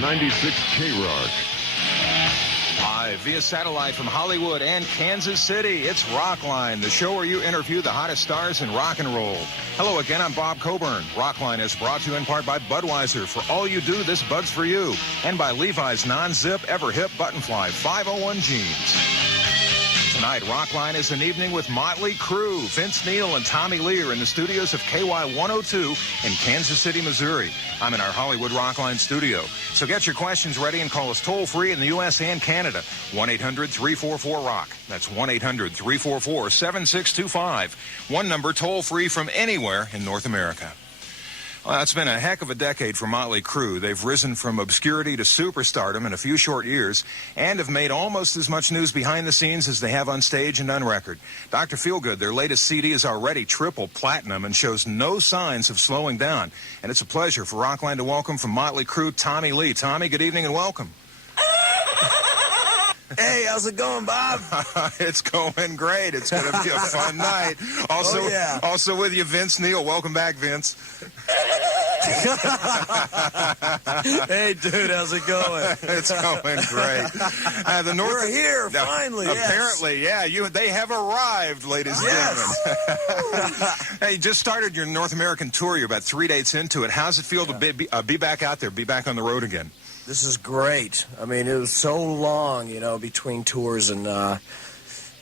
96 K-Rock. Live via satellite from Hollywood and Kansas City, it's Rockline, the show where you interview the hottest stars in rock and roll. Hello again, I'm Bob Coburn. Rockline is brought to you in part by Budweiser. For all you do, this Bud's for you. And by Levi's non-zip, ever-hip Buttonfly 501 jeans. Tonight, Rockline is an evening with Motley Crue. Vince Neil and Tommy Lee are in the studios of KY 102 in Kansas City, Missouri. I'm in our Hollywood Rockline studio. So get your questions ready and call us toll-free in the U.S. and Canada. 1-800-344-ROCK. That's 1-800-344-7625. One number toll-free from anywhere in North America. Well, it's been a heck of a decade for Motley Crue. They've risen from obscurity to superstardom in a few short years and have made almost as much news behind the scenes as they have on stage and on record. Dr. Feelgood, their latest CD, is already triple platinum and shows no signs of slowing down. And it's a pleasure for Rockline to welcome from Motley Crue, Tommy Lee. Tommy, good evening and welcome. Hey, how's it going, Bob? It's going great. It's going to be a fun night. Also, also with you, Vince Neil. Welcome back, Vince. Hey, dude, how's it going? It's going great. We're here, finally. Apparently, yes. Yeah. They have arrived, ladies and gentlemen. Hey, you just started your North American tour. You're about 3 dates into it. How's it feel to be back out there, be back on the road again? This is great. I mean, it was so long, between tours, and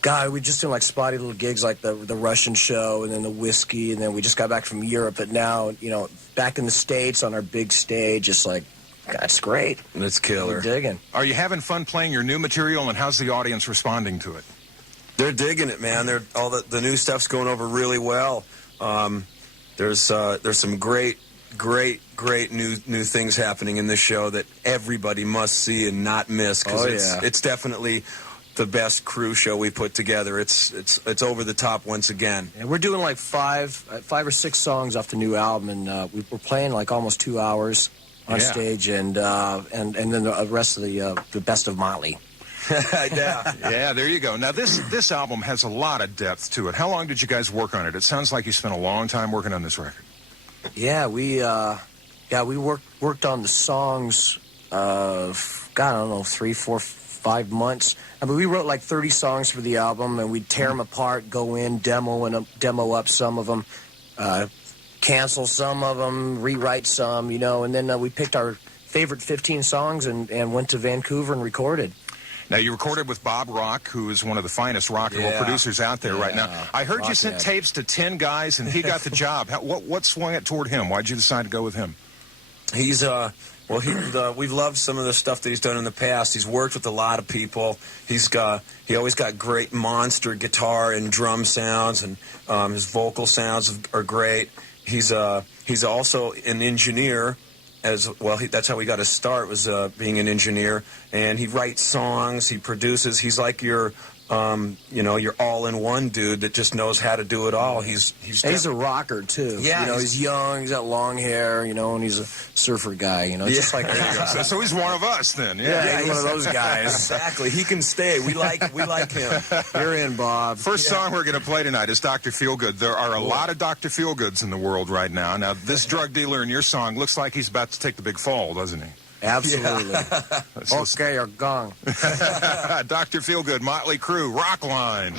God, we just did like spotty little gigs like the Russian show and then the Whiskey, and then we just got back from Europe, but now, back in the States on our big stage, it's like, God, it's great. It's killer. We're digging. Are you having fun playing your new material, and how's the audience responding to it? They're digging it, man. All the new stuff's going over really well. There's some great new things happening in this show that everybody must see and not miss, because it's definitely the best Crue show we put together. It's over the top once again. And we're doing like five or six songs off the new album, and we're playing like almost 2 hours on stage, and then the rest of the best of Motley. Yeah, there you go. Now this album has a lot of depth to it. How long did you guys work on it? It sounds like you spent a long time working on this record. Yeah, we worked on the songs of, God, I don't know, 3, 4, 5 months. I mean, we wrote like 30 songs for the album, and we'd tear them apart, go in, demo up some of them, cancel some of them, rewrite some, and then we picked our favorite 15 songs and went to Vancouver and recorded. Now, you recorded with Bob Rock, who is one of the finest rock and roll producers out there right now. I heard you sent tapes to 10 guys, and he got the job. What swung it toward him? Why'd you decide to go with him? He's, we've loved some of the stuff that he's done in the past. He's worked with a lot of people. He always got great monster guitar and drum sounds, and his vocal sounds are great. He's also an engineer. As well, that's how he got his start, was being an engineer. And he writes songs, he produces. He's like your all-in-one dude that just knows how to do it all. He's a rocker too. Yeah, he's young. He's got long hair. And he's a surfer guy. Just like so he's one of us then. Yeah, he's one of those guys. Exactly. He can stay. We like him. You're in, Bob. First song we're going to play tonight is Dr. Feelgood. There are a lot of Dr. Feelgoods in the world right now. Now, this drug dealer in your song looks like he's about to take the big fall, doesn't he? Absolutely. Okay, you're gone. Dr. Feelgood, Motley Crue, Rockline.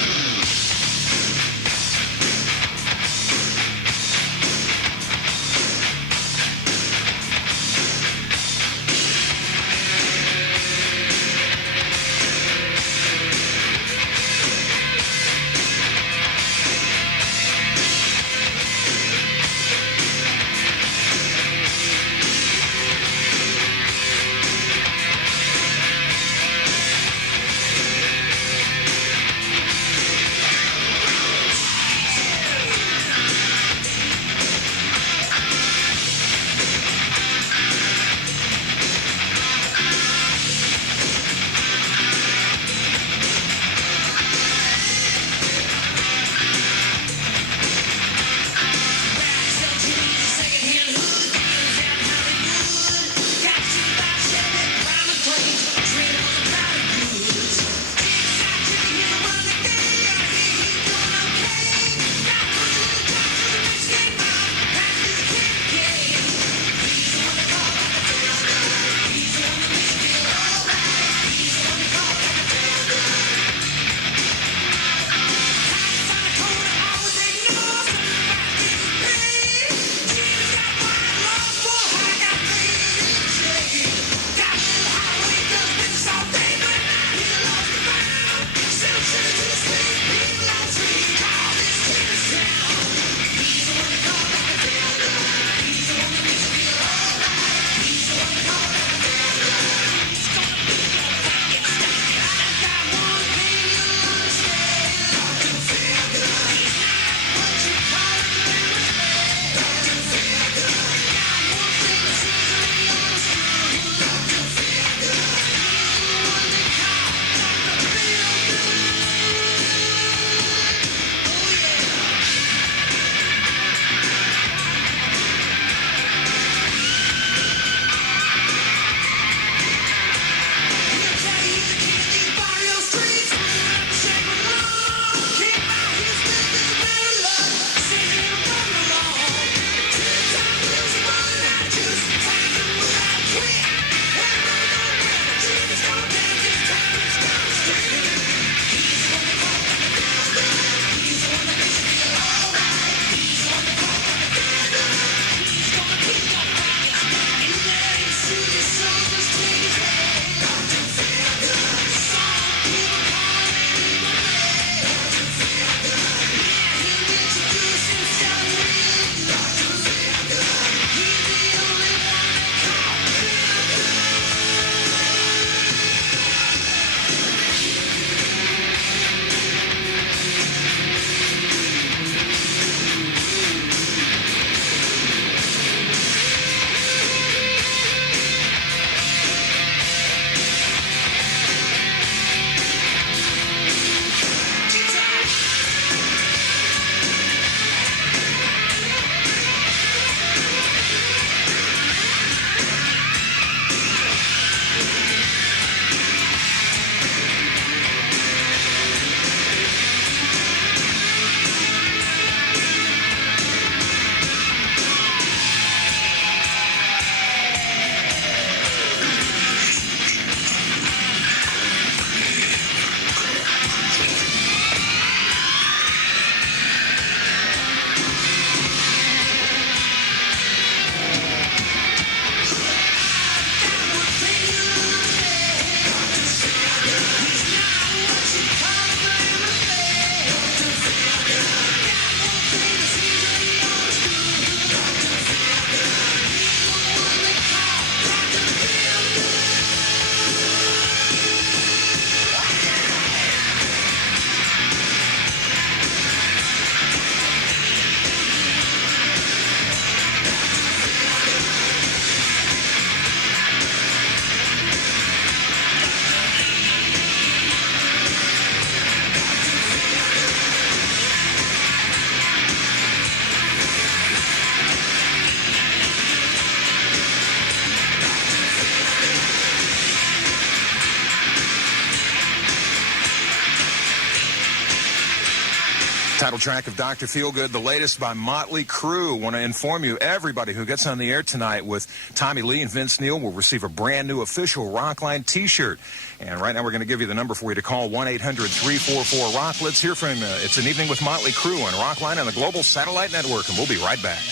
Title track of Dr. Feelgood, the latest by Motley Crue. Want to inform you, everybody who gets on the air tonight with Tommy Lee and Vince Neil will receive a brand new official Rockline T-shirt. And right now we're going to give you the number for you to call, 1-800-344-ROCK. Let's hear from It's an Evening with Motley Crue on Rockline on the Global Satellite Network, and we'll be right back.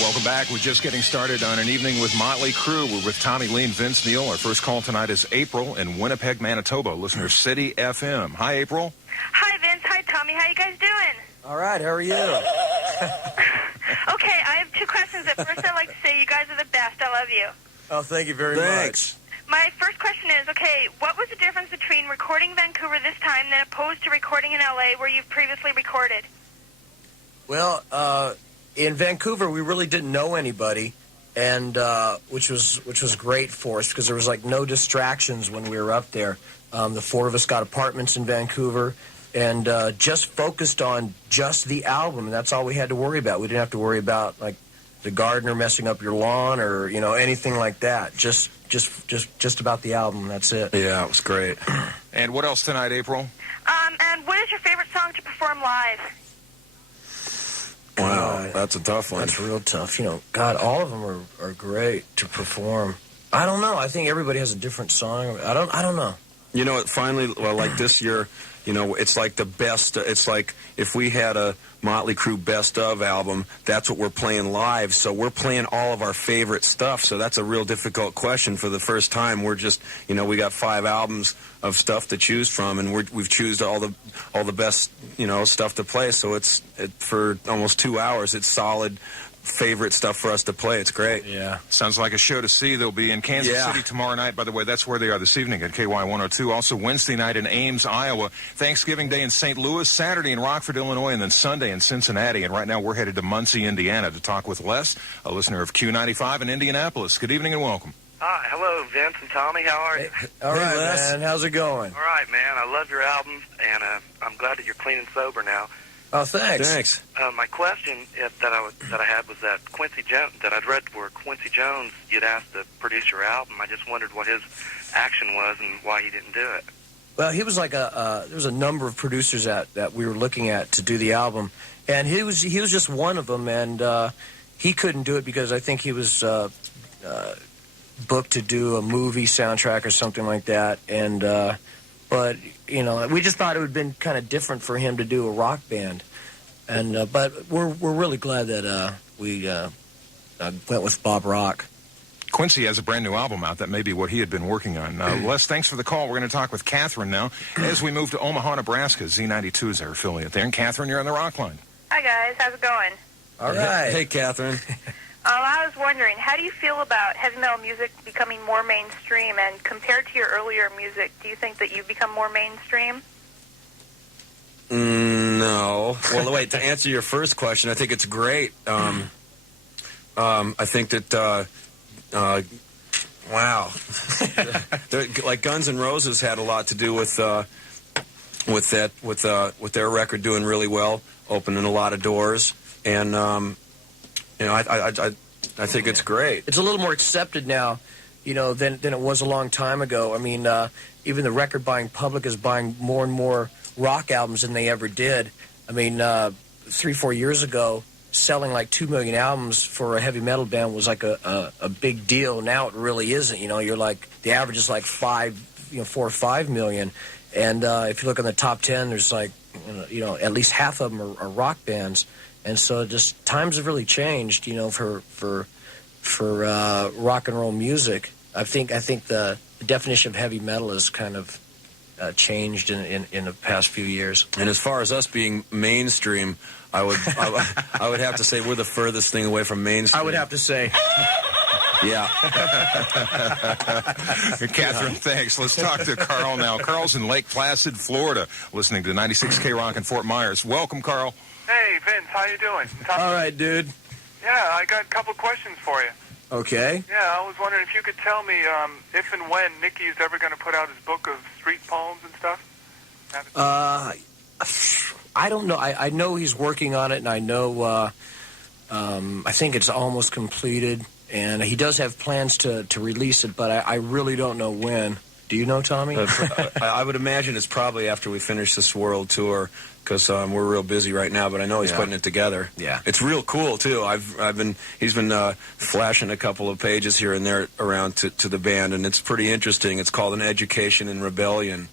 Welcome back. We're just getting started on an evening with Motley Crue. We're with Tommy Lee and Vince Neil. Our first call tonight is April in Winnipeg, Manitoba, listener City FM. Hi, April. Hi, Vince. Hi, Tommy. How you guys doing? All right, how are you? Okay, I have two questions. At first, I'd like to say you guys are the best. I love you. Oh, thank you very Thanks. much. My first question is, okay, what was the difference between recording Vancouver this time than opposed to recording in L.A. where you've previously recorded? Well, in Vancouver, we really didn't know anybody, and which was great for us because there was like no distractions when we were up there. The four of us got apartments in Vancouver, and just focused on just the album, and that's all we had to worry about. We didn't have to worry about like the gardener messing up your lawn or anything like that. Just about the album. That's it. Yeah, it was great. And what else tonight, April? And what is your favorite song to perform live? Wow, that's a tough one. That's real tough. God, all of them are great to perform. I don't know. I think everybody has a different song. I don't know. You know, like this year, it's like the best. It's like if we had a Motley Crue Best Of album, that's what we're playing live. So we're playing all of our favorite stuff. So that's a real difficult question for the first time. We're just, we got 5 albums of stuff to choose from, and we've chosen all the best, stuff to play. So for almost 2 hours, it's solid favorite stuff for us to play. It's great. Yeah. Sounds like a show to see. They'll be in Kansas City tomorrow night. By the way, that's where they are this evening at KY 102. Also Wednesday night in Ames, Iowa. Thanksgiving Day in St. Louis. Saturday in Rockford, Illinois. And then Sunday in Cincinnati. And right now we're headed to Muncie, Indiana to talk with Les, a listener of Q95 in Indianapolis. Good evening and welcome. Hi, hello, Vince and Tommy. How are you? All right, Les. man. How's it going? All right, man. I love your album, and I'm glad that you're clean and sober now. Oh, thanks. Thanks. My question that I had was that Quincy Jones, that I'd read where Quincy Jones, you'd asked to produce your album. I just wondered what his action was and why he didn't do it. Well, he was like there was a number of producers that we were looking at to do the album, and he was just one of them, and he couldn't do it because I think he was booked to do a movie soundtrack or something like that, and but we just thought it would have been kind of different for him to do a rock band, and but we're really glad that we went with Bob Rock. Quincy has a brand new album out. That may be what he had been working on. Les, thanks for the call. We're going to talk with Catherine now as we move to Omaha, Nebraska. Z92 is our affiliate there. And Catherine, you're on the Rock Line. Hi, guys. How's it going? All right. Hey, Catherine. I was wondering, how do you feel about heavy metal music becoming more mainstream? And compared to your earlier music, do you think that you've become more mainstream? No. Well, wait, to answer your first question, I think it's great. I think that, wow. Like Guns N' Roses had a lot to do with their record doing really well, opening a lot of doors. And, I think it's great. It's a little more accepted now, than it was a long time ago. I mean, even the record-buying public is buying more and more rock albums than they ever did. I mean, 3-4 years ago, selling like 2 million albums for a heavy metal band was like a big deal. Now it really isn't. You're like, the average is like 4 or 5 million. And if you look on the top 10, there's like, at least half of them are rock bands. And so just times have really changed, for rock and roll music. I think the definition of heavy metal has kind of changed in the past few years. And as far as us being mainstream, I would have to say we're the furthest thing away from mainstream. I would have to say. Yeah. Catherine, thanks. Let's talk to Carl now. Carl's in Lake Placid, Florida, listening to 96K Rock in Fort Myers. Welcome, Carl. Hey, Vince, how you doing? All right, dude. Yeah, I got a couple questions for you. Okay. Yeah, I was wondering if you could tell me if and when Nicky's ever going to put out his book of street poems and stuff. I don't know. I know he's working on it, and I know I think it's almost completed, and he does have plans to release it, but I really don't know when. Do you know, Tommy? I would imagine it's probably after we finish this world tour, because we're real busy right now. But I know he's putting it together. Yeah, it's real cool too. He's been flashing a couple of pages here and there around to the band, and it's pretty interesting. It's called An Education in Rebellion.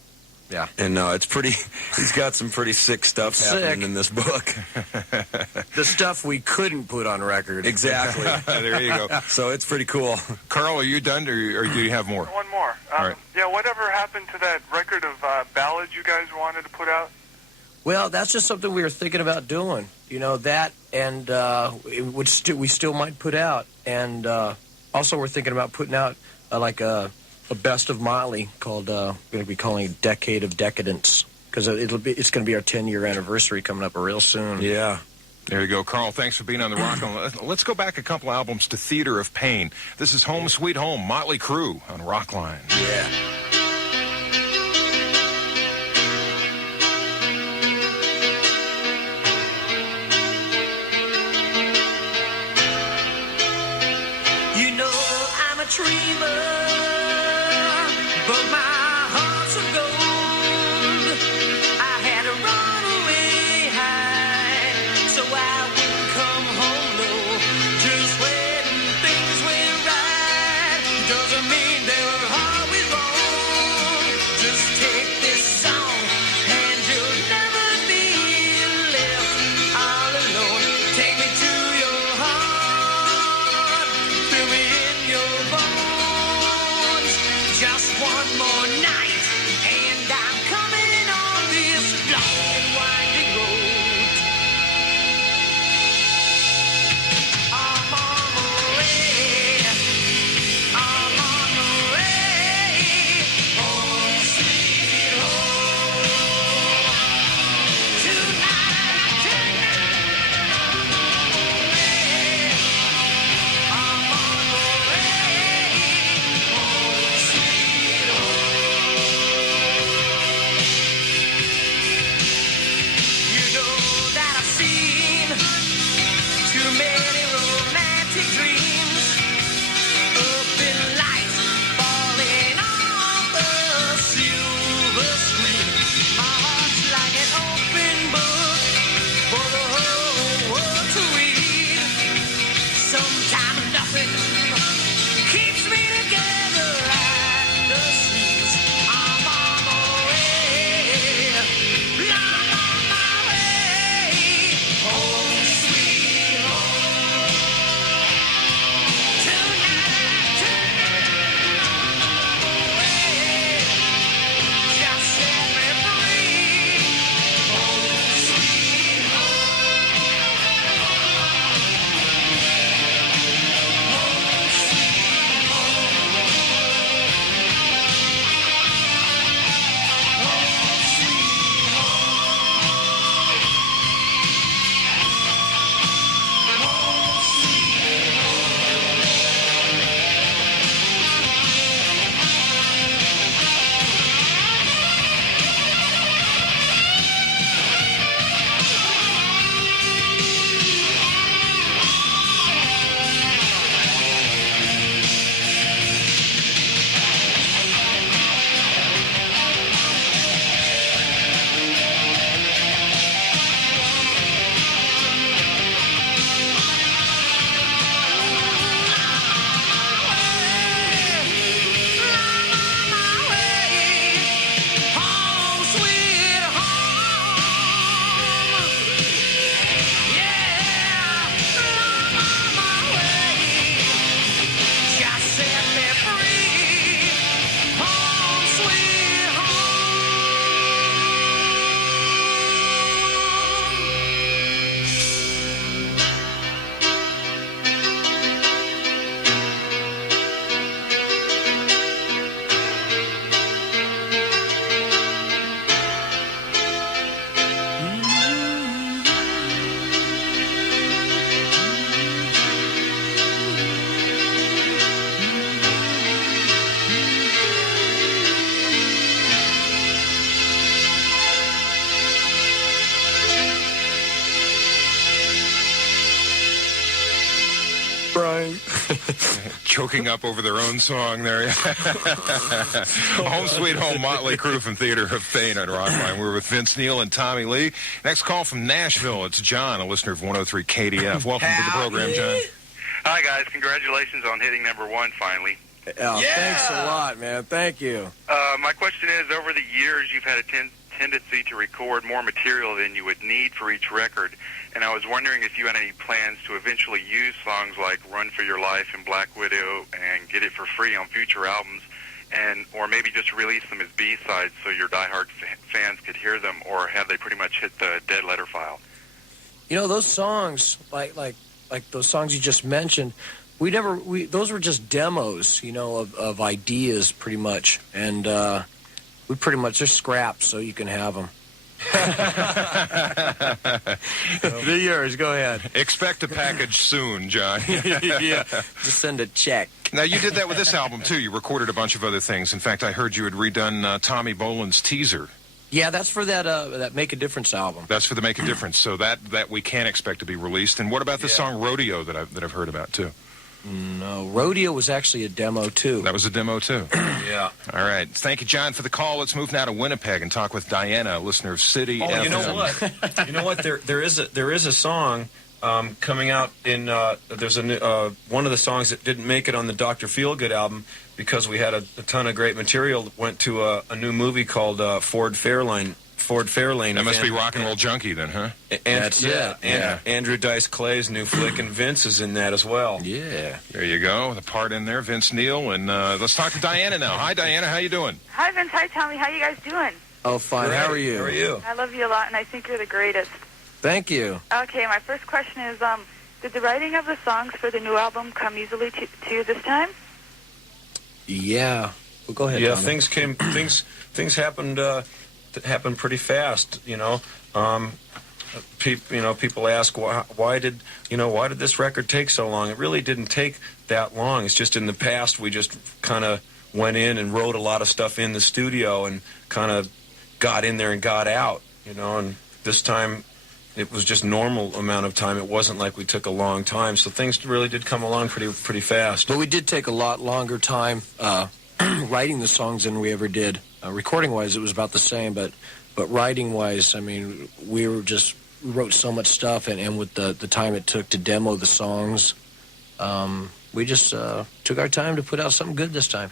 Yeah, and it's pretty. He's got some pretty sick stuff happening in this book. The stuff we couldn't put on record. Exactly. There you go. So it's pretty cool. Carl, are you done, or do you have more? One more. All right. Yeah, whatever happened to that record of ballads you guys wanted to put out? Well, that's just something we were thinking about doing. You know, that and which we still might put out. And also we're thinking about putting out like a best of Motley called, we're going to be calling it Decade of Decadence, because it's going to be our 10-year anniversary coming up real soon. Yeah. There you go. Carl, thanks for being on the Rockline. Let's go back a couple albums to Theater of Pain. This is Home Sweet Home, Motley Crue on Rockline. Yeah. You know I'm a dreamer, but my heart's of gold. I had to run away high, so I wouldn't come home low. Just when things went right, doesn't mean they were always wrong. Brian. Choking up over their own song there. Home Sweet Home, Motley Crue from Theater of Pain on Rockline. We're with Vince Neil and Tommy Lee. Next call from Nashville. It's John, a listener of 103 KDF. Welcome to the program, John. Hi, guys. Congratulations on hitting #1 finally. Oh, thanks a lot, man. Thank you. My question is, over the years, you've had a tendency to record more material than you would need for each record, and I was wondering if you had any plans to eventually use songs like Run for Your Life and Black Widow and get it for free on future albums, or maybe just release them as B-sides so your diehard fans could hear them, or have they pretty much hit the dead letter file? You know, those songs, like those songs you just mentioned, those were just demos, you know, of ideas pretty much, and we pretty much just scraps so you can have them. They're yours. Go ahead. Expect a package soon, John. Yeah, just send a check. Now, you did that with this album, too. You recorded a bunch of other things. In fact, I heard you had redone Tommy Boland's teaser. Yeah, that's for that Make a Difference album. That's for the Make a Difference, so that we can expect to be released. And what about the song Rodeo that I've heard about, too? No, Rodeo was actually a demo, too. That was a demo, too? Yeah. All right. Thank you, John, for the call. Let's move now to Winnipeg and talk with Diana, a listener of City FM. You know what? You know what? There is a song coming out in there's one of the songs that didn't make it on the Dr. Feelgood album because we had a ton of great material that went to a new movie called Ford Fairlane. That must be Rock and Roll Junkie then, huh? That's it. And Andrew Dice Clay's new flick, and Vince is in that as well. Yeah. There you go. The part in there, Vince Neil. And let's talk to Diana now. Hi, Diana. How you doing? Hi, Vince. Hi, Tommy. How you guys doing? Oh, fine. Great. How are you? How are you? I love you a lot, and I think you're the greatest. Thank you. Okay, my first question is, did the writing of the songs for the new album come easily to you this time? Yeah. Well, go ahead, Yeah, Tommy. things happened pretty fast, you know. People ask why did this record take so long? It really didn't take that long. It's just in the past we just kind of went in and wrote a lot of stuff in the studio and kind of got in there and got out, you know. And this time it was just normal amount of time. It wasn't like we took a long time. So things really did come along pretty fast. But we did take a lot longer time writing the songs than we ever did. Recording-wise, it was about the same, but writing-wise, I mean, we wrote so much stuff, and with the time it took to demo the songs, we just took our time to put out something good this time.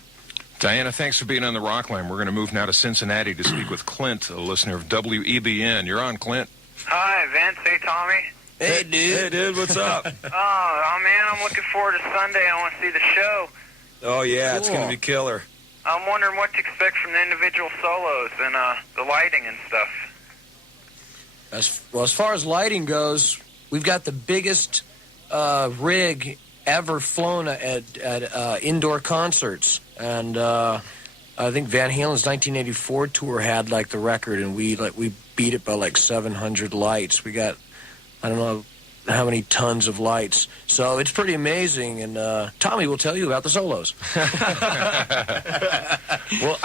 Diana, thanks for being on the Rockline. We're going to move now to Cincinnati to speak with Clint, a listener of WEBN. You're on, Clint. Hi, Vince. Hey, Tommy. Hey, dude. Hey, dude, what's up? Oh, man, I'm looking forward to Sunday. I want to see the show. Oh, yeah, Cool. It's going to be killer. I'm wondering what to expect from the individual solos and the lighting and stuff. As far as lighting goes, we've got the biggest rig ever flown at indoor concerts, and I think Van Halen's 1984 tour had like the record, and we beat it by like 700 lights. We got, I don't know how many tons of lights. So it's pretty amazing, and Tommy will tell you about the solos. Well,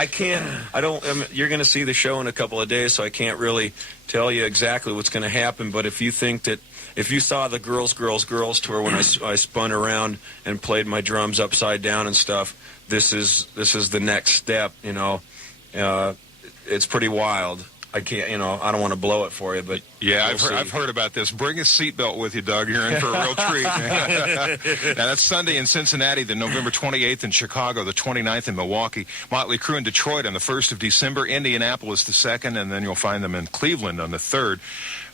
you're going to see the show in a couple of days, so I can't really tell you exactly what's going to happen, but if you saw the Girls tour when I spun around and played my drums upside down and stuff, this is the next step, you know. It's pretty wild. I can't, I don't want to blow it for you, but yeah, we'll I've heard about this. Bring a seatbelt with you, Doug. You're in for a real treat. Now, that's Sunday in Cincinnati, then November 28th in Chicago, the 29th in Milwaukee, Motley Crue in Detroit on the 1st of December, Indianapolis the 2nd, and then you'll find them in Cleveland on the 3rd.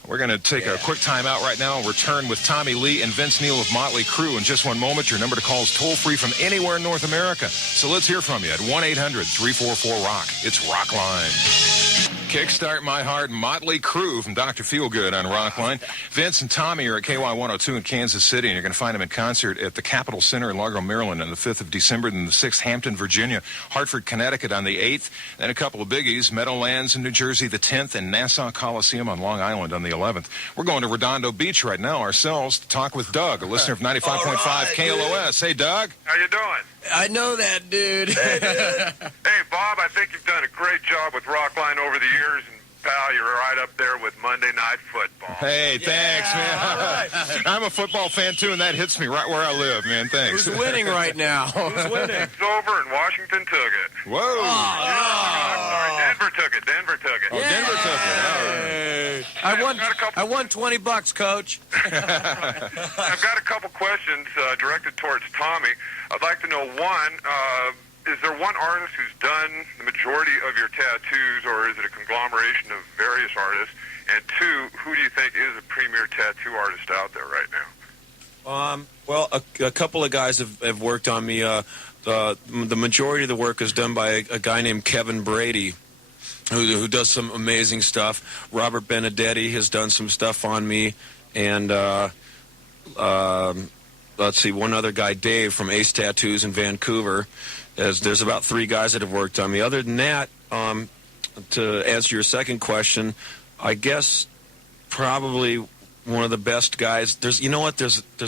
We're going to take a quick time out right now and return with Tommy Lee and Vince Neil of Motley Crue in just one moment. Your number to call is toll-free from anywhere in North America. So let's hear from you at 1-800-344-ROCK. It's Rockline. Kickstart My Heart, Motley Crue from Dr. Feelgood on Rockline. Vince and Tommy are at KY102 in Kansas City, and you're going to find them in concert at the Capitol Center in Largo, Maryland on the 5th of December, then the 6th, Hampton, Virginia, Hartford, Connecticut on the 8th, then a couple of biggies, Meadowlands in New Jersey the 10th, and Nassau Coliseum on Long Island on the 11th. We're going to Redondo Beach right now ourselves to talk with Doug, a listener of 95.5 KLOS. Hey, Doug. How you doing? I know that, dude. Hey, Bob, I think you've done a great job with Rockline over the years, and pal. You're right up there with Monday Night Football. Hey, thanks, man. Right. I'm a football fan, too, and that hits me right where I live, man. Thanks. Who's winning right now? Who's winning? It's over, and Washington took it. Whoa. I'm sorry, Denver took it. Oh, Denver took it. All right. I won $20, Coach. I've got a couple questions directed towards Tommy. I'd like to know, one, is there one artist who's done the majority of your tattoos, or is it a conglomeration of various artists? And two, who do you think is a premier tattoo artist out there right now? Well, a couple of guys have worked on me. The majority of the work is done by a guy named Kevin Brady, who does some amazing stuff. Robert Benedetti has done some stuff on me, and let's see, one other guy, Dave from Ace Tattoos in Vancouver. There's about 3 guys that have worked on me. Other than that, to answer your second question, I guess probably one of the best guys. There's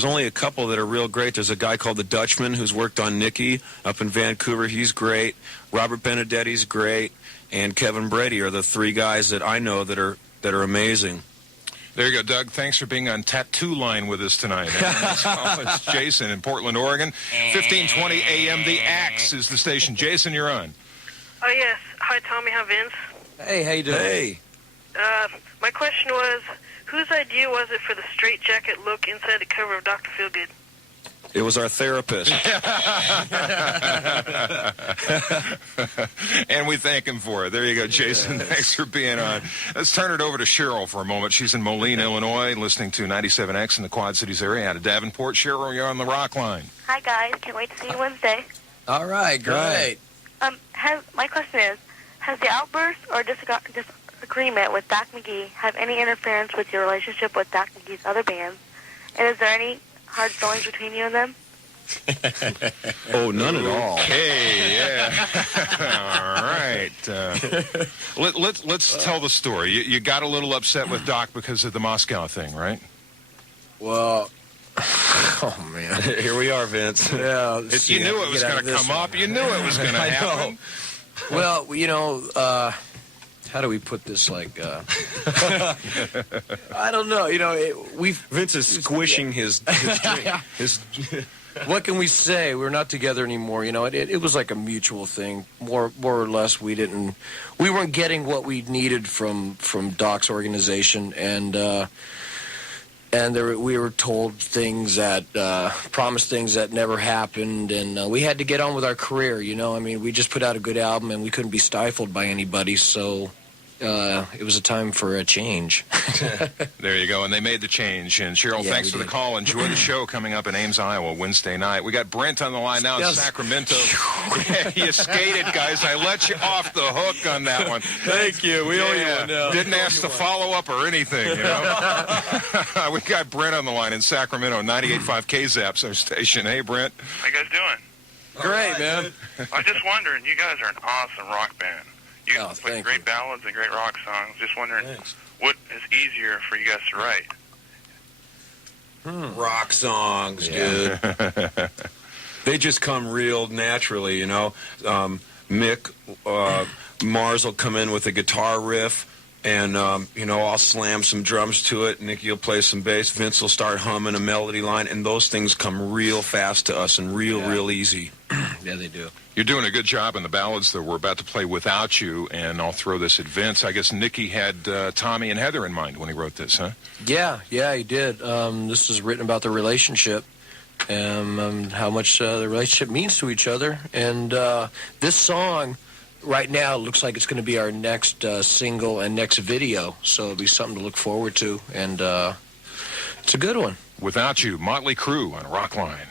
only a couple that are real great. There's a guy called the Dutchman who's worked on Nikki up in Vancouver. He's great. Robert Benedetti's great, and Kevin Brady are the 3 guys that I know that are amazing. There you go, Doug. Thanks for being on Tattoo Line with us tonight. It's Jason in Portland, Oregon. 1520 AM. The Axe is the station. Jason, you're on. Oh, yes. Hi, Tommy. Hi, Vince. Hey, how you doing? Hey. My question was, whose idea was it for the straitjacket look inside the cover of Dr. Feelgood? It was our therapist. And we thank him for it. There you go, Jason. Thanks for being on. Let's turn it over to Cheryl for a moment. She's in Moline, Illinois, listening to 97X in the Quad Cities area out of Davenport. Cheryl, you're on the Rock Line. Hi, guys. Can't wait to see you Wednesday. All right, great. My question is, has the outburst or disagreement with Doc McGee have any interference with your relationship with Doc McGee's other bands? And is there any hard feelings between you and them? Oh, none at all. Hey, yeah. All right. Let's tell the story. You got a little upset with Doc because of the Moscow thing, right? Well, oh, man. Here we are, Vince. Yeah, You knew it was going to come up. You knew it was going to happen. Well, how do we put this? I don't know. Vince is squishing his drink. What can we say? We're not together anymore. It was like a mutual thing, more or less. We weren't getting what we needed from Doc's organization, and we were told things that promised things that never happened, and we had to get on with our career. We just put out a good album, and we couldn't be stifled by anybody, so it was a time for a change. There you go, and they made the change. And Cheryl, thanks for the call. Enjoy the show coming up in Ames, Iowa, Wednesday night. We got Brent on the line now in Sacramento. You skated, guys. I let you off the hook on that one. Thank you. We owe you one now. Didn't ask to follow up or anything, We got Brent on the line in Sacramento, 98.5 KZAP's our station. Hey, Brent. How you guys doing? Great, man. I was just wondering, you guys are an awesome rock band. You play great you. ballads and great rock songs. Just wondering, what is easier for you guys to write? Rock songs, dude. They just come real naturally, Mick, Mars will come in with a guitar riff, and, I'll slam some drums to it. Nicky will play some bass. Vince will start humming a melody line, and those things come real fast to us and real easy. Yeah, they do. You're doing a good job in the ballads that we're about to play without you, and I'll throw this at Vince. I guess Nicky had Tommy and Heather in mind when he wrote this, huh? Yeah, he did. This is written about the relationship and how much the relationship means to each other. And this song right now looks like it's going to be our next single and next video, so it'll be something to look forward to, and it's a good one. Without You, Motley Crue on Rockline.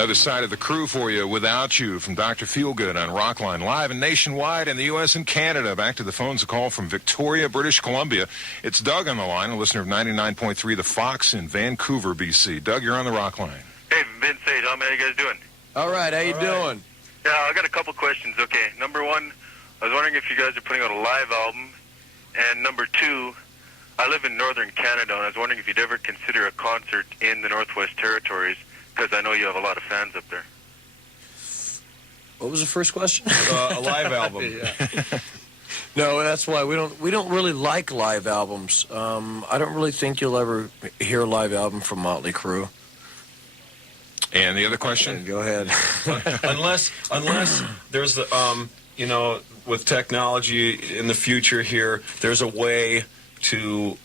Another side of the crew for you, Without You, from Dr. Feelgood on Rockline, live and nationwide in the U.S. and Canada. Back to the phones, a call from Victoria, British Columbia. It's Doug on the line, a listener of 99.3 The Fox in Vancouver, BC. Doug, you're on the Rockline. Hey, Vince, hey, Tom, how you guys doing? All right, how you doing? Yeah, I got a couple questions. Okay, number one, I was wondering if you guys are putting out a live album, and number two, I live in northern Canada, and I was wondering if you'd ever consider a concert in the Northwest Territories, because I know you have a lot of fans up there. What was the first question? A live album. No, that's why we don't really like live albums. I don't really think you'll ever hear a live album from Motley Crue. And the other question? Go ahead. unless there's the with technology in the future here, there's a way to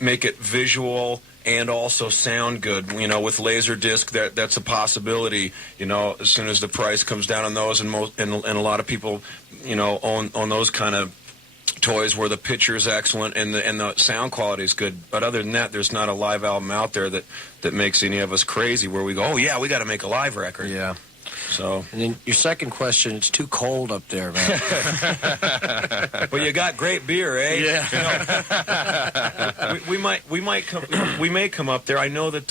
make it visual and also sound good. With Laserdisc, that's a possibility. As soon as the price comes down on those, and a lot of people, own those kind of toys where the picture is excellent and the sound quality is good. But other than that, there's not a live album out there that makes any of us crazy where we go, oh yeah, we got to make a live record. Yeah. So. And then your second question, it's too cold up there, man. But you got great beer, eh? Yeah. We may come up there. I know that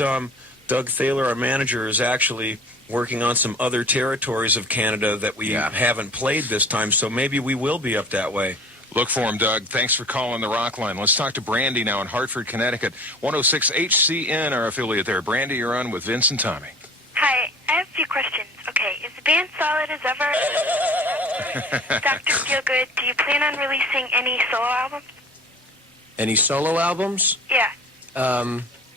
Doug Thaler, our manager, is actually working on some other territories of Canada that we haven't played this time, so maybe we will be up that way. Look for him, Doug. Thanks for calling the Rockline. Let's talk to Brandy now in Hartford, Connecticut. 106 HCN, our affiliate there. Brandy, you're on with Vince and Tommy. Hi, I have a few questions. Okay, is the band solid as ever? Dr. Feelgood, do you plan on releasing any solo albums? Any solo albums? Yeah.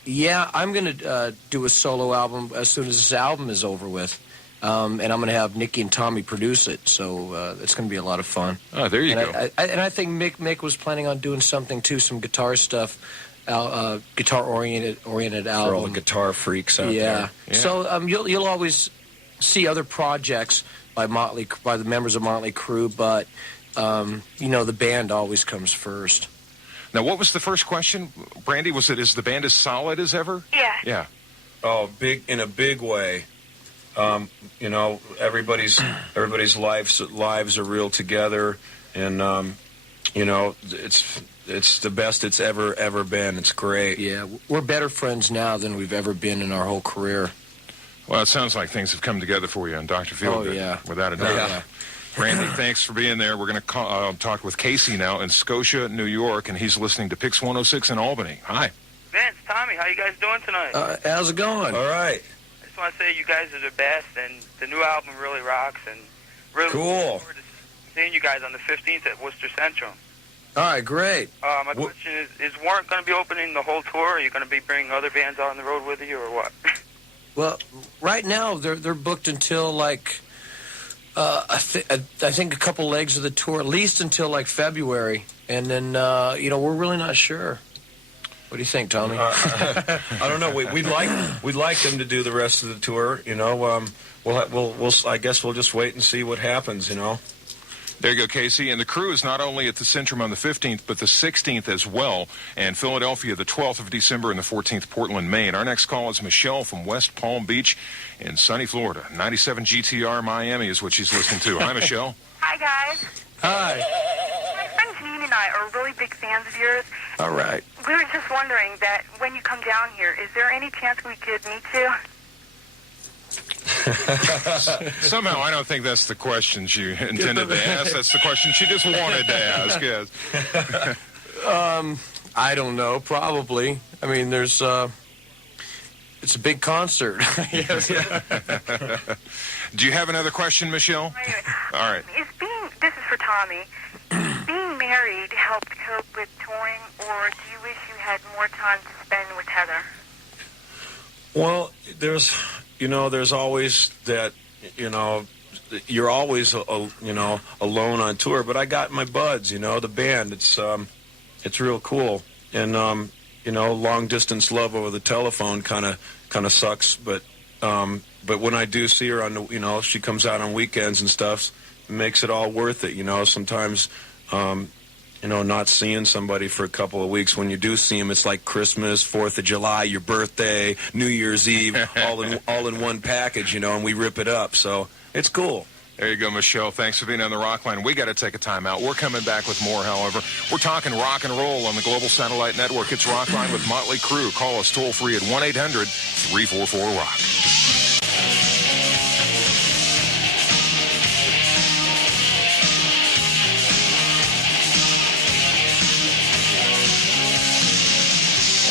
Yeah, I'm going to do a solo album as soon as this album is over with. And I'm going to have Nicky and Tommy produce it, so it's going to be a lot of fun. Oh, there you go. And I think Mick was planning on doing something, too, some guitar stuff, guitar-oriented album. For all the guitar freaks out there. Yeah. So you'll always see other projects by the members of Motley Crue, but, the band always comes first. Now, what was the first question, Brandy? Was it, is the band as solid as ever? Yeah. Yeah. Oh, in a big way. Everybody's lives are real together, and it's the best it's ever been. It's great. Yeah, we're better friends now than we've ever been in our whole career. Well, it sounds like things have come together for you on Dr. Feelgood. Oh, yeah. Without a doubt. Yeah. Brandy, thanks for being there. We're going to talk with Casey now in Scotia, New York, and he's listening to Pix 106 in Albany. Hi. Vince, Tommy, how you guys doing tonight? How's it going? All right. I just want to say you guys are the best, and the new album really rocks, and really cool. looking forward to seeing you guys on the 15th at Worcester Central. All right, great. My question is Warrant going to be opening the whole tour? Are you going to be bringing other bands on the road with you, or what? Well, right now they're booked until I think a couple legs of the tour, at least until February, and then we're really not sure. What do you think, Tommy? I don't know. We'd like them to do the rest of the tour. We'll I guess we'll just wait and see what happens. There you go, Casey. And the crew is not only at the Centrum on the 15th, but the 16th as well. And Philadelphia, the 12th of December, and the 14th, Portland, Maine. Our next call is Michelle from West Palm Beach in sunny Florida. 97 GTR Miami is what she's listening to. Hi, Michelle. Hi, guys. Hi. My friend Janine and I are really big fans of yours. All right. We were just wondering that when you come down here, is there any chance we could meet you? Somehow, I don't think that's the question she intended to ask. That's the question she just wanted to ask, yes. I don't know. Probably. I mean, it's a big concert. Yes. Do you have another question, Michelle? All right. This is for Tommy. Being married helped cope with touring, or do you wish you had more time to spend with Heather? Well, there's always that, you're always, alone on tour. But I got my buds, the band. It's real cool. And, long distance love over the telephone kind of sucks. But when I do see her on the, she comes out on weekends and stuff, it makes it all worth it. Sometimes, not seeing somebody for a couple of weeks. When you do see them, it's like Christmas, 4th of July, your birthday, New Year's Eve, all in one package, and we rip it up. So it's cool. There you go, Michelle. Thanks for being on the Rockline. We got to take a time out. We're coming back with more, however. We're talking rock and roll on the Global Satellite Network. It's Rockline with Motley Crue. Call us toll-free at 1-800-344-ROCK.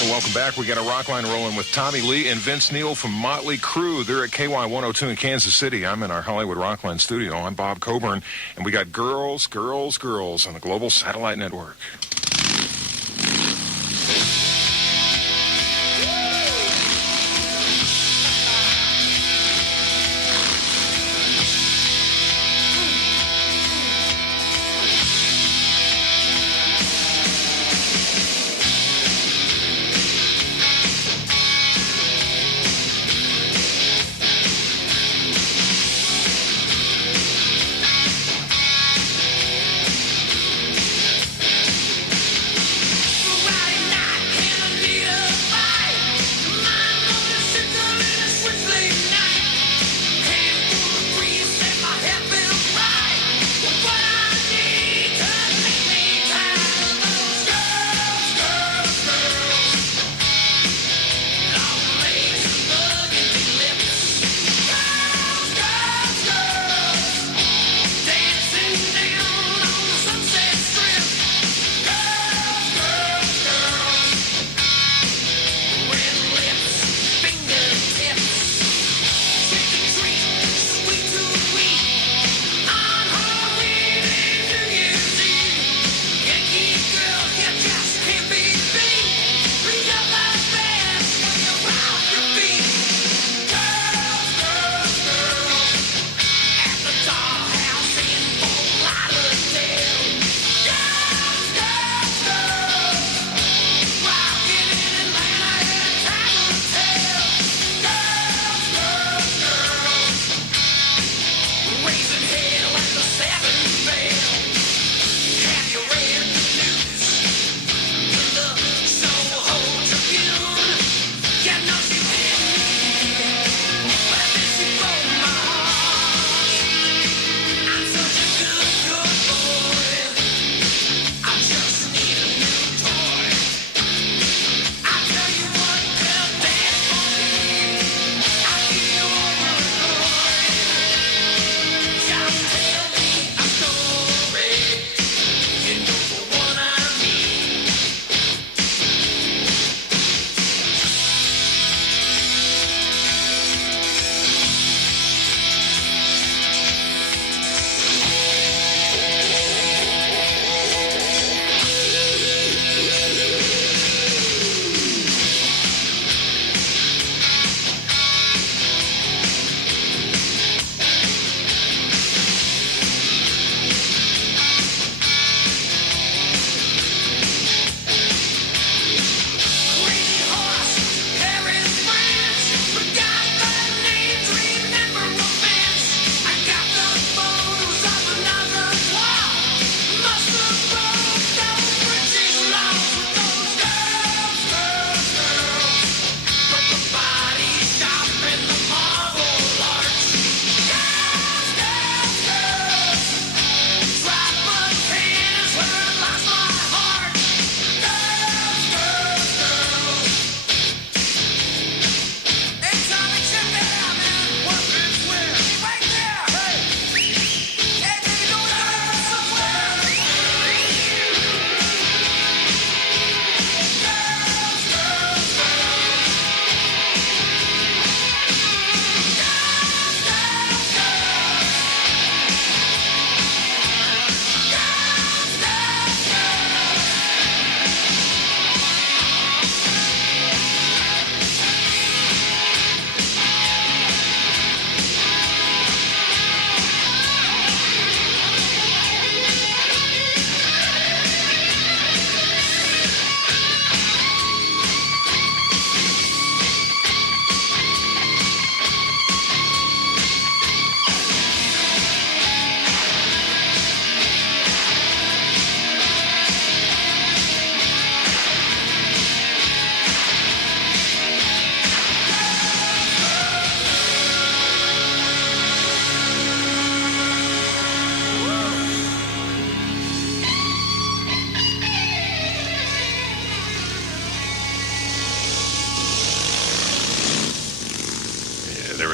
Welcome back. We got a Rockline rolling with Tommy Lee and Vince Neil from Motley Crue. They're at KY 102 in Kansas City. I'm in our Hollywood Rockline studio. I'm Bob Coburn, and we got Girls, Girls, Girls on the Global Satellite Network.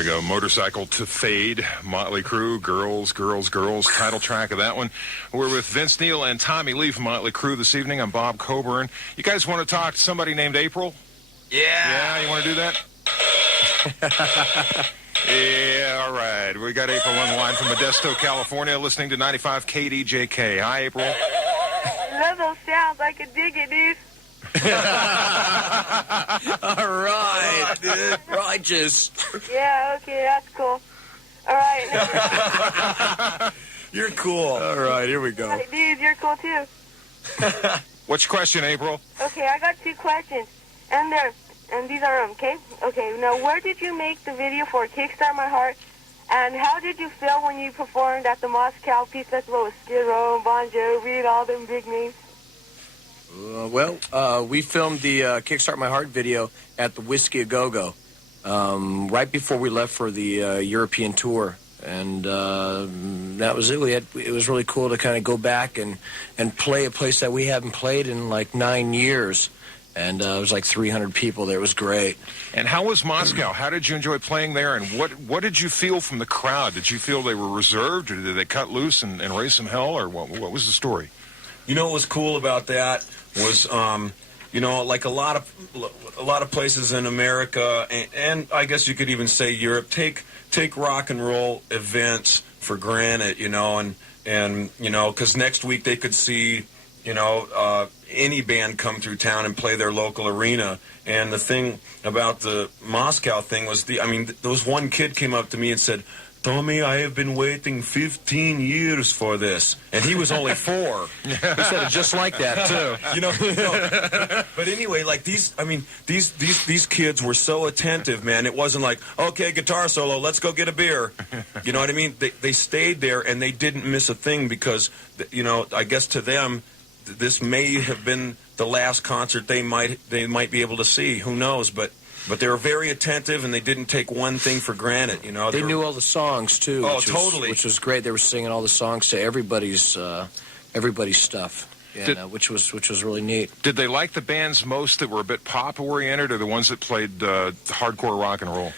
we go. Motorcycle to Fade, Motley Crue, Girls, Girls, Girls, title track of that one. We're with Vince Neil and Tommy Lee from Motley Crue this evening. I'm Bob Coburn. You guys want to talk to somebody named April? Yeah, you want to do that? Yeah, all right. We got April on the line from Modesto, California, listening to 95 KDJK. Hi, April. I love those sounds. I can dig it, dude. All right, dude. Righteous. Yeah, okay, that's cool. All right. You're cool. All right, here we go. Dude, you're cool, too. What's your question, April? Okay, I got 2 questions. And these are okay? Okay, now where did you make the video for Kickstart My Heart? And how did you feel when you performed at the Moscow Peace Festival with Skid Row and Bon Jovi and all them big names? We filmed the Kickstart My Heart video at the Whiskey A Go-Go right before we left for the European tour. And that was it. It was really cool to kind of go back and play a place that we haven't played in like 9 years. And it was like 300 people there. It was great. And how was Moscow? How did you enjoy playing there? And what did you feel from the crowd? Did you feel they were reserved, or did they cut loose and raise some hell, or what was the story? You know what was cool about that was, like a lot of places in America, and I guess you could even say Europe, take rock and roll events for granted, and because next week they could see, any band come through town and play their local arena. And the thing about the Moscow thing was there was one kid came up to me and said, "Tommy, I have been waiting 15 years for this." And he was only 4. He said it just like that, too. But anyway, like these kids were so attentive, man. It wasn't like, okay, guitar solo, let's go get a beer. You know what I mean? They stayed there and they didn't miss a thing because, I guess to them, this may have been the last concert they might be able to see. Who knows? But they were very attentive, and they didn't take one thing for granted. They knew all the songs too. Oh, totally. Which was great. They were singing all the songs to everybody's stuff, which was really neat. Did they like the bands most that were a bit pop oriented, or the ones that played hardcore rock and roll?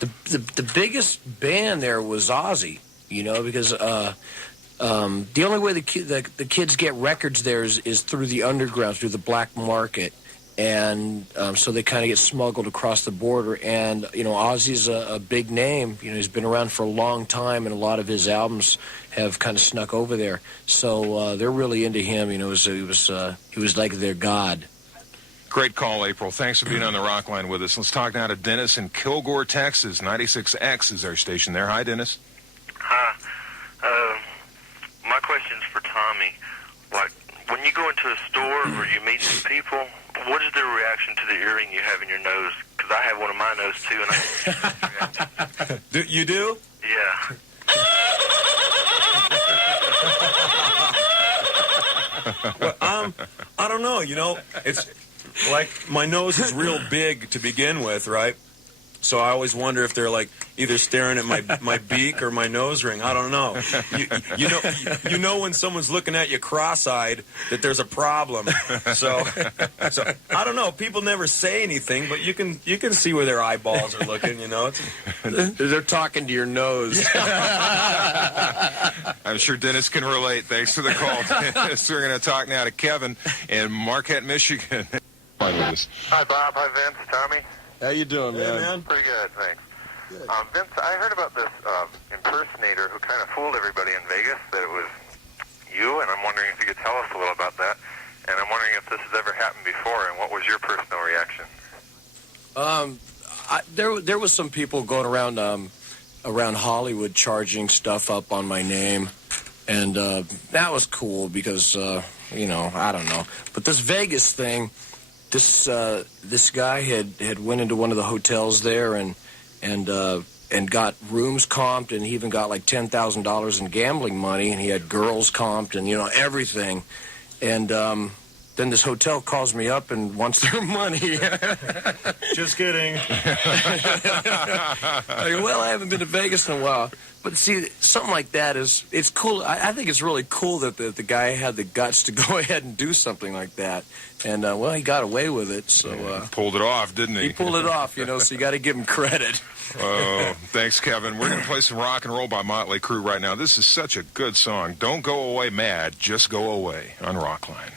The biggest band there was Ozzy. Because the only way the kids get records there is through the underground, through the black market. And so they kind of get smuggled across the border. And, Ozzy's a big name. He's been around for a long time, and a lot of his albums have kind of snuck over there. So they're really into him. He was like their god. Great call, April. Thanks for being on the Rockline with us. Let's talk now to Dennis in Kilgore, Texas. 96X is our station there. Hi, Dennis. Hi. My question's for Tommy. Like, when you go into a store or you meet some people, what is their reaction to the earring you have in your nose? Because I have one in my nose, too, and I... You do? Yeah. Well, I don't know. It's like my nose is real big to begin with, right? So I always wonder if they're like either staring at my beak or my nose ring. I don't know. You know when someone's looking at you cross-eyed that there's a problem. So I don't know. People never say anything, but you can see where their eyeballs are looking. They're talking to your nose. I'm sure Dennis can relate. Thanks for the call, Dennis. We're going to talk now to Kevin in Marquette, Michigan. Hi, Bob. Hi, Vince. Tommy. How you doing, man? Pretty good, thanks. Vince, I heard about this impersonator who kind of fooled everybody in Vegas, that it was you, and I'm wondering if you could tell us a little about that. And I'm wondering if this has ever happened before, and what was your personal reaction? There was some people going around Hollywood charging stuff up on my name, and that was cool because, I don't know. But this Vegas thing... This guy had went into one of the hotels there and got rooms comped, and he even got like $10,000 in gambling money, and he had girls comped and everything, and then this hotel calls me up and wants their money. Just kidding. I go, well, I haven't been to Vegas in a while. But see, something like that it's cool. I think it's really cool that the guy had the guts to go ahead and do something like that. And, well, he got away with it. So pulled it off, didn't he? He pulled it off, you know, so you got to give him credit. Oh, thanks, Kevin. We're going to play some rock and roll by Motley Crue right now. This is such a good song. Don't go away mad, just go away on Rockline.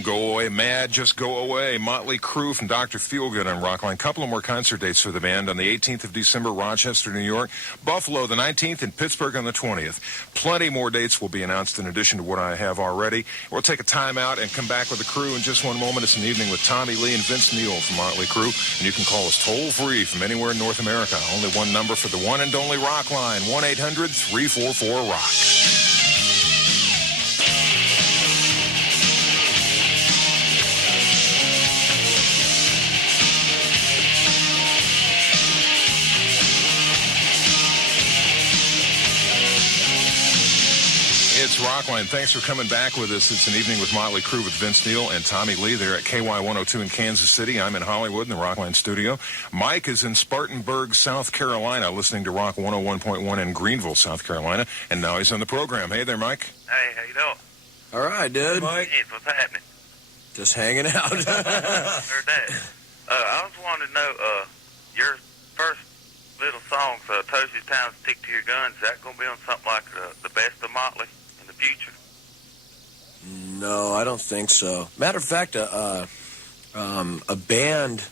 Don't Go Away, Mad, Just Go Away. Motley Crue from Dr. Feelgood on Rockline. Couple of more concert dates for the band. On the 18th of December, Rochester, New York. Buffalo, the 19th, and Pittsburgh on the 20th. Plenty more dates will be announced in addition to what I have already. We'll take a time out and come back with the crew in just one moment. It's an evening with Tommy Lee and Vince Neil from Motley Crue. And you can call us toll-free from anywhere in North America. Only one number for the one and only Rockline, 1-800-344-ROCK. It's Rockline. Thanks for coming back with us. It's an evening with Motley Crue with Vince Neil and Tommy Lee. They're at KY 102 in Kansas City. I'm in Hollywood in the Rockline studio. Mike is in Spartanburg, South Carolina, listening to Rock 101.1 in Greenville, South Carolina. And now he's on the program. Hey there, Mike. Hey, how you doing? All right, dude. Mike. Hey, what's happening? Just hanging out. Heard that. I was wanting to know, your first little songs, Toast Your Town, Stick to Your Guns, is that going to be on something like the Best of Motley in the future? No, I don't think so. Matter of fact, a band,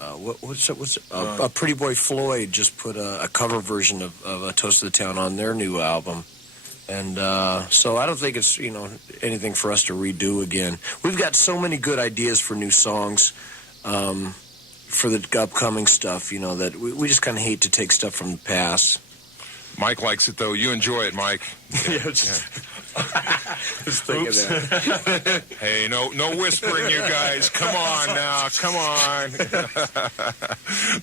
a Pretty Boy Floyd just put a cover version of A Toast to the Town on their new album. And so I don't think it's, anything for us to redo again. We've got so many good ideas for new songs for the upcoming stuff, that we just kind of hate to take stuff from the past. Mike likes it, though. You enjoy it, Mike. Just thinking that. Hey, no whispering, you guys. Come on now. Come on.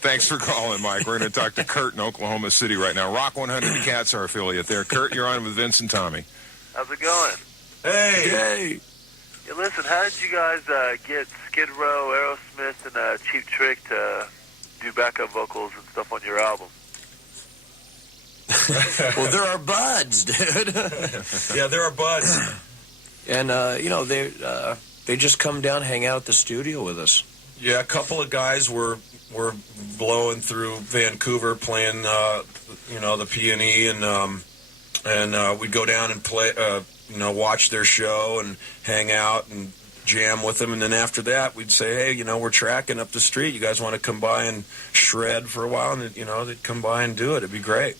Thanks for calling, Mike. We're going to talk to Kurt in Oklahoma City right now. Rock 100 Cats, our affiliate there. Kurt, you're on with Vince and Tommy. How's it going? Hey. Yeah, listen, how did you guys get Skid Row, Aerosmith, and Cheap Trick to do backup vocals and stuff on your album? Well, they're our buds, dude. Yeah, they're our buds. And, they just come down, hang out at the studio with us. Yeah, a couple of guys were blowing through Vancouver playing, the P&E, and we'd go down and play, watch their show and hang out and jam with them. And then after that, we'd say, hey, we're tracking up the street. You guys want to come by and shred for a while? And, they'd come by and do it. It'd be great.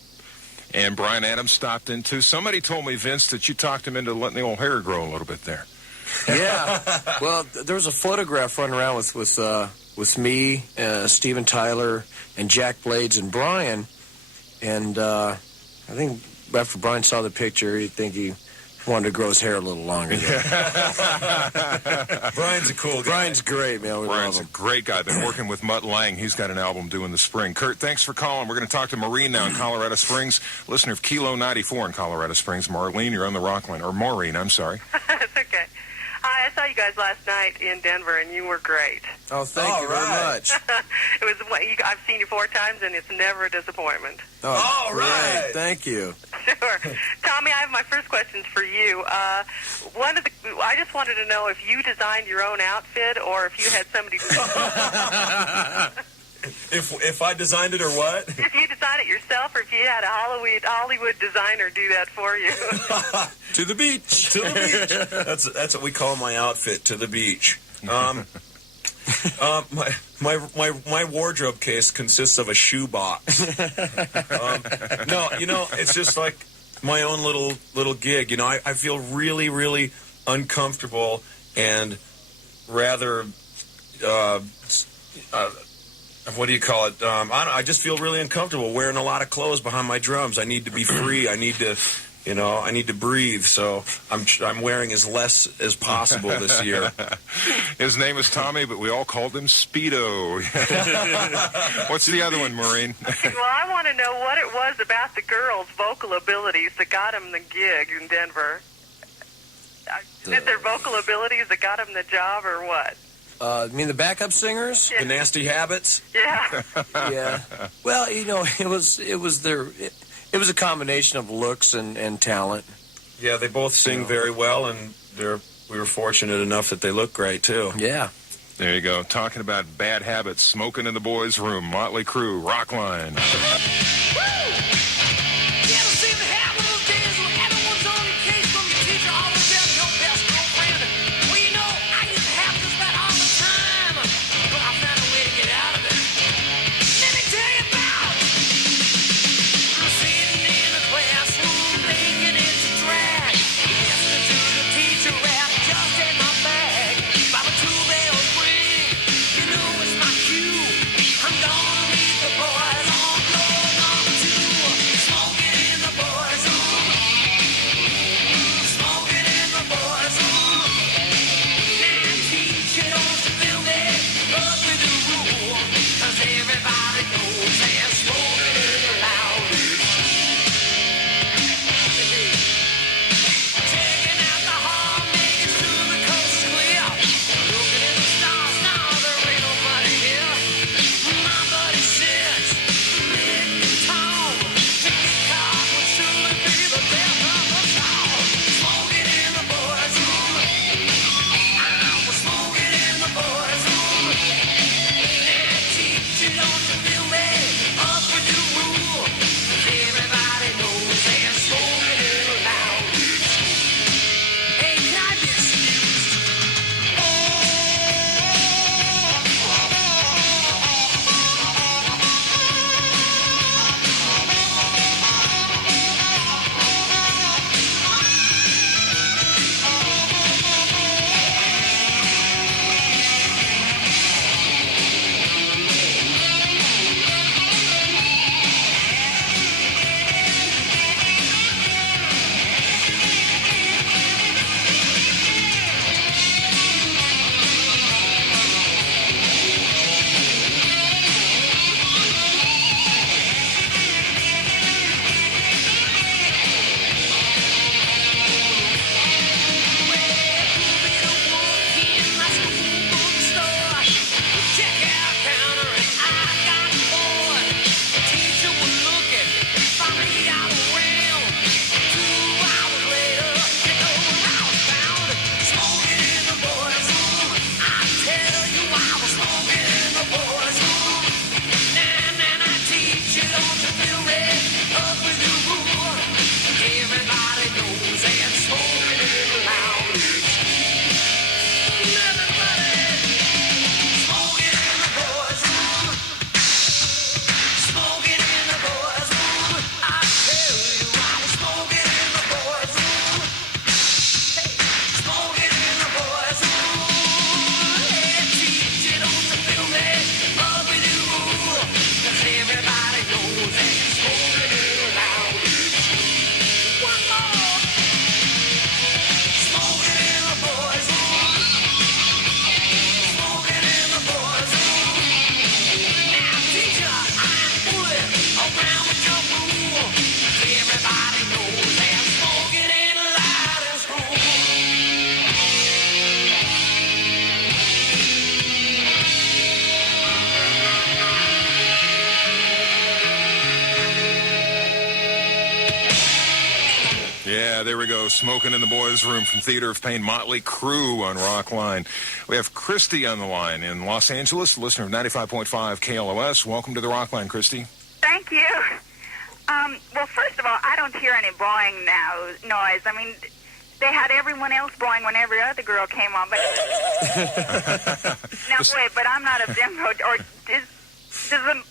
And Brian Adams stopped in, too. Somebody told me, Vince, that you talked him into letting the old hair grow a little bit there. Yeah. Well, there was a photograph running around with me, Steven Tyler, and Jack Blades and Brian. And I think after Brian saw the picture, he'd think he wanted to grow his hair a little longer. Brian's a cool guy. Brian's great, man. Brian's a great guy. Been working with Mutt Lang. He's got an album due in the spring. Kurt, thanks for calling. We're going to talk to Maureen now in Colorado Springs, listener of Kilo 94 in Colorado Springs. Marlene, you're on the Rockline. Or Maureen, I'm sorry. That's okay. Hi, I saw you guys last night in Denver, and you were great. Oh, thank you very much. I've seen you 4 times, and it's never a disappointment. Oh, great. Right. Thank you. Sure. Tommy, I have my first questions for you. I just wanted to know if you designed your own outfit or if you had somebody If I designed it or what? If you designed it yourself or if you had a Hollywood designer do that for you. To the beach. To the beach. That's what we call my outfit, to the beach. My wardrobe case consists of a shoe box. It's just like my own little gig. I feel really, really uncomfortable and rather what do you call it? I just feel really uncomfortable wearing a lot of clothes behind my drums. I need to be free. I need to breathe. So I'm wearing as less as possible this year. His name is Tommy, but we all called him Speedo. What's the other one, Maureen? Well, I want to know what it was about the girls' vocal abilities that got them the gig in Denver. Is it their vocal abilities that got them the job, or what? You mean the backup singers? Yeah. The Nasty Habits? Yeah. Yeah. Well, it was a combination of looks and talent. Yeah, they both sing very well, and we were fortunate enough that they look great too. Yeah. There you go. Talking about bad habits, smoking in the boys' room. Motley Crue, Rockline. Well, you know, I used to Yeah, there we go. Smoking in the boys' room from Theater of Pain, Motley Crue on Rockline. We have Christy on the line in Los Angeles, listener of 95.5 KLOS. Welcome to the Rockline, Christy. Thank you. Well, first of all, I don't hear any blowing noise. I mean, they had everyone else blowing when every other girl came on. But now, wait, but I'm not a demo. Or does the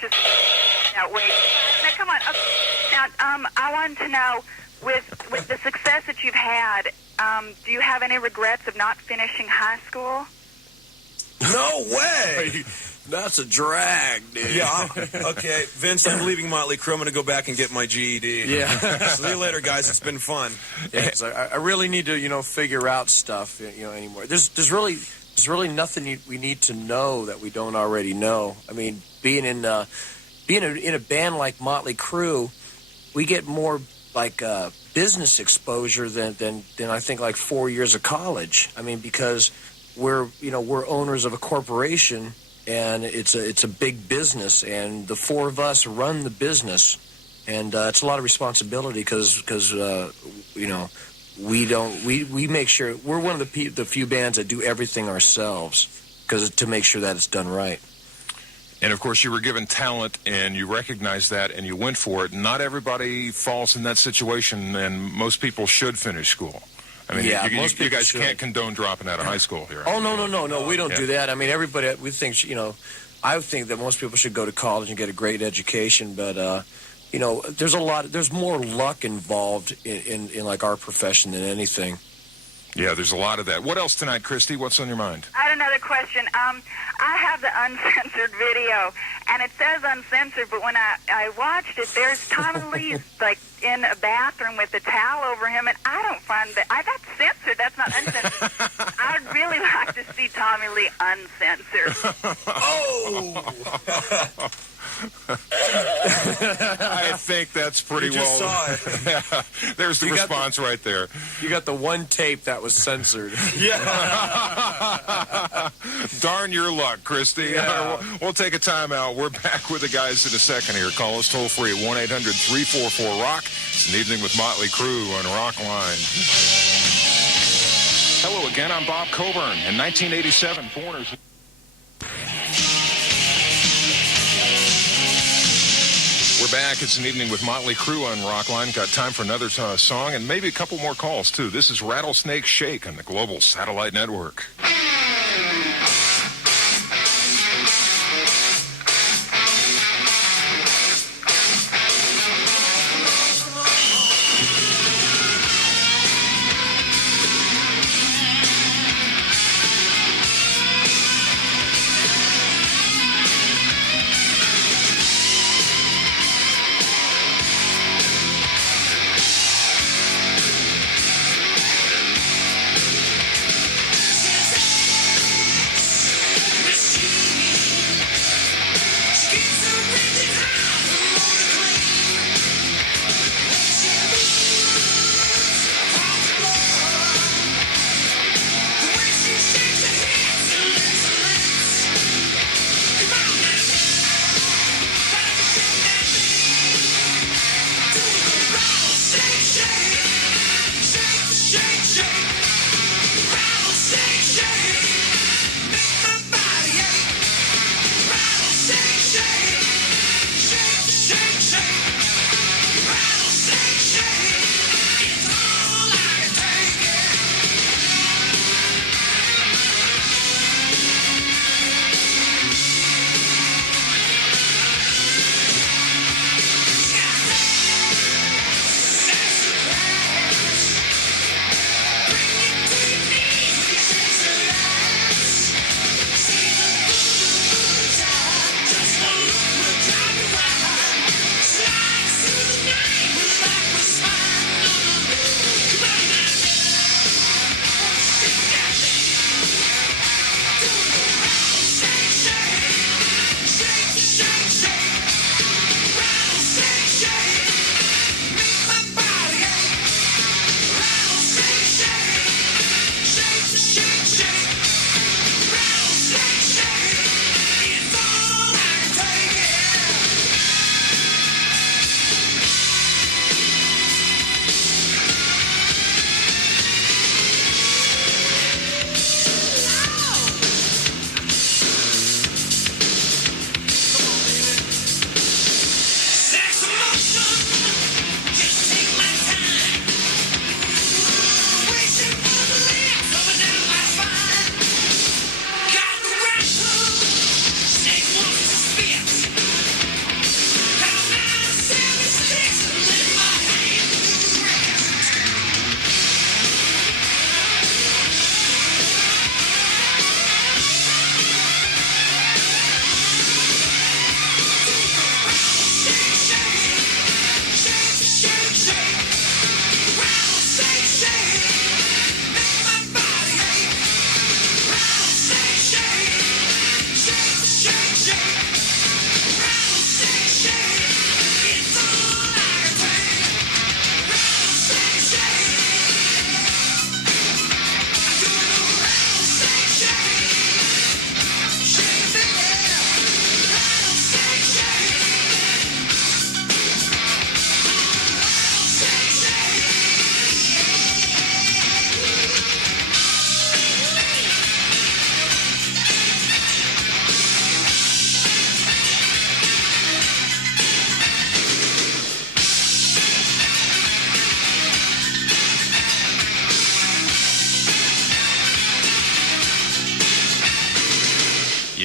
just now wait? Now, come on. Now, I want to know with the success that you've had, do you have any regrets of not finishing high school? No way! That's a drag, dude. Yeah, okay, Vince, I'm leaving Motley Crue. I'm going to go back and get my GED. Yeah. See you later, guys. It's been fun. Yeah, 'cause I really need to, figure out stuff, anymore. There's really nothing we need to know that we don't already know. I mean, being in a band like Motley Crue, we get more like business exposure than I think like 4 years of college. I mean, because we're owners of a corporation. And it's a big business, and the four of us run the business, and it's a lot of responsibility because we make sure we're one of the few bands that do everything ourselves to make sure that it's done right. And of course, you were given talent, and you recognized that, and you went for it. Not everybody falls in that situation, and most people should finish school. I mean, yeah, you guys can't condone dropping out of high school here. Oh, no, we don't do that. I mean, everybody, we think, I think that most people should go to college and get a great education, but, there's more luck involved in like our profession than anything. Yeah, there's a lot of that. What else tonight, Christy? What's on your mind? I had another question. I have the uncensored video, and it says uncensored, but when I watched it, there's Tommy Lee like in a bathroom with a towel over him, and I don't find that that's censored. That's not uncensored. I'd really like to see Tommy Lee uncensored. Oh! I think that's pretty you just saw it. Yeah, there's the response right there. You got the one tape that was censored. Yeah. Darn your luck, Christy. Yeah. We'll take a timeout. We're back with the guys in a second here. Call us toll free at 1-800-344-ROCK. It's an evening with Motley Crue on Rockline. Hello again. I'm Bob Coburn. In 1987, Foreigners. We're back. It's an evening with Motley Crue on Rockline. Got time for another song and maybe a couple more calls, too. This is Rattlesnake Shake on the Global Satellite Network.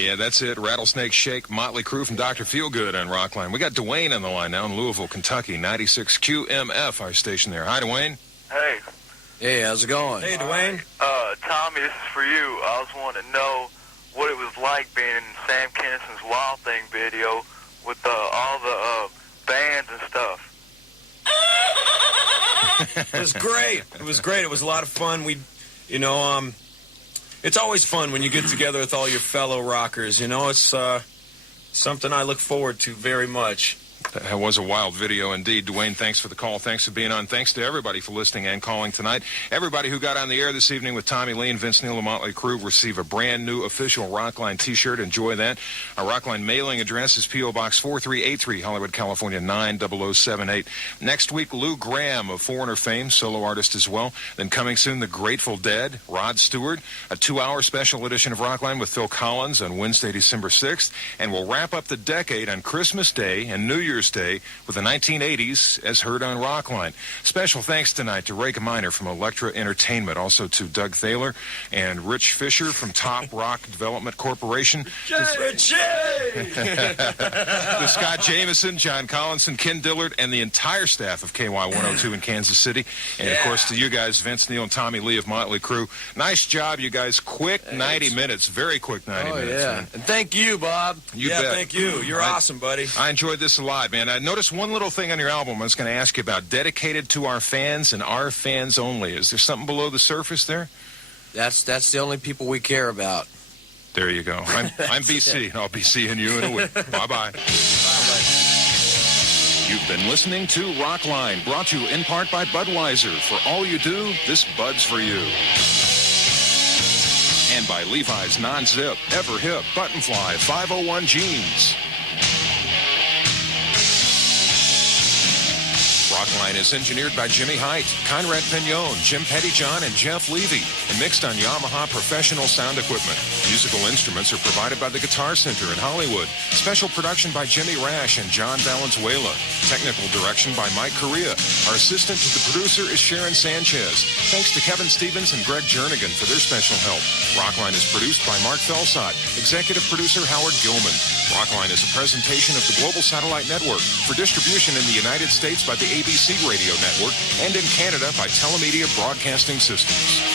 Yeah, that's it. Rattlesnake Shake, Motley Crue from Dr. Feelgood on Rockline. We got Dwayne on the line now in Louisville, Kentucky, 96 QMF, our station there. Hi, Dwayne. Hey. Hey, how's it going? Hey, Dwayne. Tommy, this is for you. I was wanting to know what it was like being in Sam Kinnison's Wild Thing video with all the bands and stuff. It was great. It was great. It was a lot of fun. It's always fun when you get together with all your fellow rockers. It's something I look forward to very much. That was a wild video indeed. Dwayne, thanks for the call. Thanks for being on. Thanks to everybody for listening and calling tonight. Everybody who got on the air this evening with Tommy Lee and Vince Neil and Motley Crue receive a brand new official Rockline T-shirt. Enjoy that. Our Rockline mailing address is P.O. Box 4383, Hollywood, California, 90078. Next week, Lou Gramm of Foreigner fame, solo artist as well. Then coming soon, the Grateful Dead, Rod Stewart, a 2-hour special edition of Rockline with Phil Collins on Wednesday, December 6th. And we'll wrap up the decade on Christmas Day and New Year's Day with the 1980s as heard on Rockline. Special thanks tonight to Ray Miner from Elektra Entertainment, also to Doug Thaler and Rich Fisher from Top Rock Development Corporation. To Scott Jameson, John Collinson, Ken Dillard, and the entire staff of KY102 in Kansas City. And, of course, to you guys, Vince Neil and Tommy Lee of Motley Crue. Nice job, you guys. Quick 90 minutes. Very quick 90 minutes. Yeah. Man. And thank you, Bob. You bet. Thank you. You're awesome, buddy. I enjoyed this a lot, man. I noticed one little thing on your album I was going to ask you about. Dedicated to our fans and our fans only. Is there something below the surface there? That's the only people we care about. There you go. I'm BC, and I'll be seeing you in a week. Bye-bye. Bye-bye. You've been listening to Rockline, brought to you in part by Budweiser. For all you do, this Bud's for you. And by Levi's Non-Zip, Everhip, Buttonfly, 501 Jeans. Rockline is engineered by Jimmy Height, Conrad Pignon, Jim Pettyjohn, and Jeff Levy, and mixed on Yamaha professional sound equipment. Musical instruments are provided by the Guitar Center in Hollywood. Special production by Jimmy Rash and John Valenzuela. Technical direction by Mike Correa. Our assistant to the producer is Sharon Sanchez. Thanks to Kevin Stevens and Greg Jernigan for their special help. Rockline is produced by Mark Felsot. Executive producer Howard Gilman. Rockline is a presentation of the Global Satellite Network for distribution in the United States by the ABC Radio Network and in Canada by Telemedia Broadcasting Systems.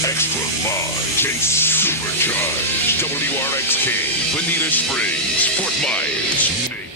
Extra large and supercharged WRXK, Bonita Springs, Fort Myers.